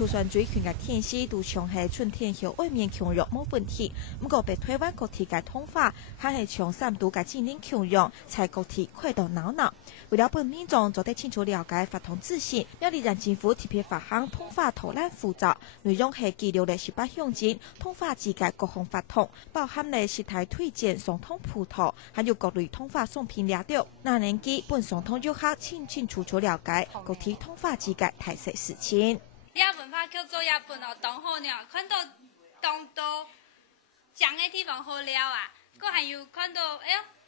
秋山水群嘅天气都像係春天後外面強弱冇問題，不過被台灣各地嘅通化，還係從3度嘅今年強弱，才各地快到鬧鬧。為了本民眾做得清楚了解法通知識，苗栗縣政府特別發行通化導覽護照，內容係記錄了18項件通化之嘅各項法通，包含了實體推薦上通葡萄，還有各類通化送品列表，那能基本上通遊客清清楚楚了解各地通化之嘅大小事情。你文化叫做日本哦，當好呢，看到當到講嘅地方好了啊，佮還有看到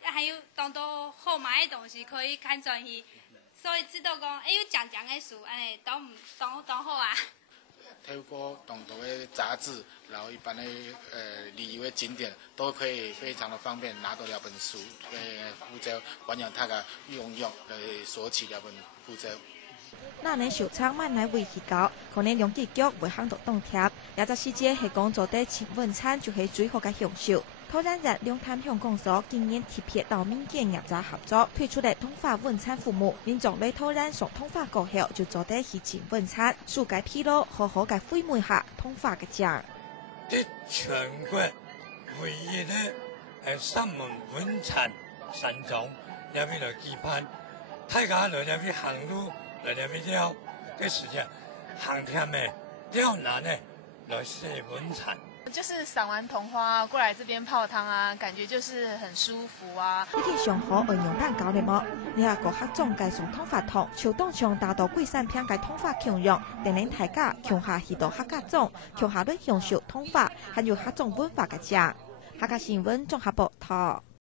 還有當到好買嘅東西可以看轉去，所以知道講有講嘅書，當好啊。透過當到嘅雜誌，然後一般的旅遊嘅景點都可以非常的方便拿到了本書，護照，還有他嘅用來索取了本護照。那年小倉買來維持高，可能兩支腳會行到凍貼。也則細節係講做得清晚餐就係最好嘅享受。桃園縣龍潭鄉公所今年特別到民間業者合作，推出了通化晚餐服務。民眾來桃園上通化過後，就做得去食晚餐，疏解疲勞，好好嘅回味下通化嘅醬。啲全國唯一嘅三門晚餐山莊，入邊來期盼，大家來入邊行路。來那邊了，這時間行天的了難的來食晚餐。就是賞完桐花過來這邊泡湯啊，感覺就是很舒服啊。呢天上好運用蛋糕的麼？你下個客種介紹通法堂，潮當上達到貴山片嘅通法強弱，定令大家強下許多客家種，強下嚟享受通法，還有客種文化嘅醬。客家新聞綜合報道。